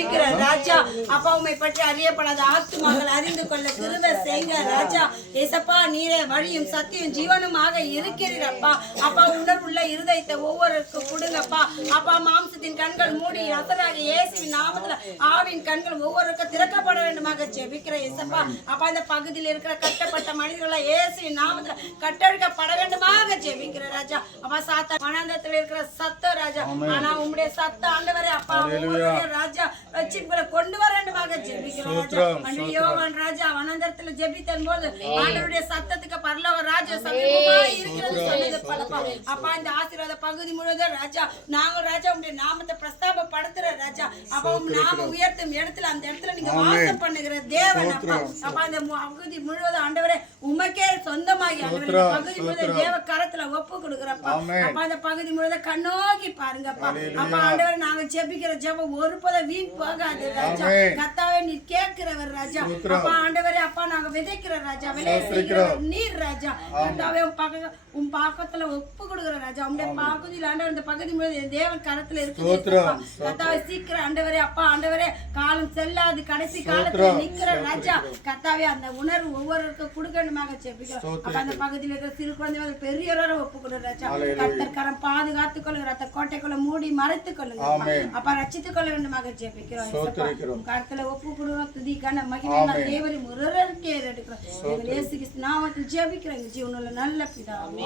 ஜெபிக்கிற ராஜா. அப்பா உம்மை பற்றி அறியப்படாத ஆத்துமாக்கள் அறிந்து கொள்ள கிருபை செய்யுங்க ராஜா. ஏசப்பா நீரே வழியும் சத்தியம் ஜீவனுமாக இருக்கிறீரப்பா. அப்பா உணர்வுள்ள இருதயத்தை ஒவ்வொருக்கும் கொடுங்கப்பா. அப்பா மாம்சத்தின் கண்கள் மூடி அசராக இயேசுவின் நாமத்துல ஆவின் கண்கள் ஒவ்வொருக்கும் திறக்கப்பட வேண்டுமாக ஜெபிக்கிற ஏசப்பா. அப்பா இந்த பகுதியில் இருக்கிற கட்டப்பட்ட மனிதர்களை இயேசுவின் நாமத்துல கட்டெடுக்கப்பட வேண்டுமாக ஜெபிக்கிற ராஜா. அப்பா சாத்தா வனாந்தரத்தில் இருக்கிற சத்தம் ராஜா, ஆனா உம்முடைய சத்த ஆண்டவரே அப்பா ராஜா ரட்சிப்புகளை கொண்டு வர வேண்டுமாக ஜெபிக்கிறோம் ராஜா. யோவான் ராஜா வனாந்தரத்தில் ஜெபித்தன் போது ஆண்டவருடைய சத்தத்துக்கு பரலோக ராஜா சமீபமாய் இருக்கிறது சொன்னது பலப்பா. அப்பா இந்த ஆசீர்வாத பகுதி முழுவதும் ராஜா நாங்கள் ராஜா உங்களுடைய நாமத்தை பிரஸ்தாபப்படுத்துற ராஜா. அப்பா உங்க நாம உயர்த்தும் இடத்துல அந்த இடத்துல நீங்க வாசம் பண்ணுகிற தேவன் அப்பா. அப்பா இந்த பகுதி முழுவதும் ஆண்டவரே உமக்கே சொந்தமாகி ஆண்டவரே பகுதி முழுவதும் தேவ கரத்துல ஒப்பு கொடுக்குறப்பா. அப்பா இந்த பகுதி முழுவதும் கண்ணோக்கி பாருங்கப்பா. அப்பா ஆண்டவரே நாங்க ஜெபிக்கிற ஜெபம் ஒருபோதும் வீண் போகாது ராஜா. கர்த்தாவே நீர் கேட்கிறவர் ராஜா. அப்பா ஆண்டவரே அப்பா நாங்க விதைக்கிற ராஜா, விளைவிக்கிற நீர் ராஜா. கர்த்தாவே உன் பாக்கத்துல ஒப்பு கொடுக்குற ராஜா. உங்களுடைய பகுதியில் ஆண்டவர் இந்த பகுதி முழுவதும் தேவன் கரத்துல இருக்கு. கர்த்தாவே சீக்கிரம் ஆண்டவரே அப்பா ஆண்டவரே காலம் செல்லாது கடைசி காலத்துல நிக்கிற ராஜா. கர்த்தாவே அந்த உணர்வு ஒவ்வொருவருக்கும் கொடுக்கணுமாக ஜெபிக்கிறோம். அப்ப அந்த பகுதியில் இருக்கிற சிறு குழந்தைகள் பெரியவரோட ஒப்பு கொடு ராஜா. கர்த்தர் கரம் பாதுகாத்துக் கொள்ளுங்க, ரத்த கோட்டைக்குள்ள மூடி மறைத்துக் கொள்ளுங்க அப்பா, ரட்சித்துக் கொள்ள வேண்டுமாக ஜெபிக்கிறோம். கருத்துல ஒப்பு கொடுக்கிறோம். துதிக்கான மகிமை தேவரை முருகருக்கே எடுக்கிறோம். இயேசு கிறிஸ்து நாமத்தில் ஜெபிக்கிறோம் ஜீவனுள்ள நல்ல பிதாவே.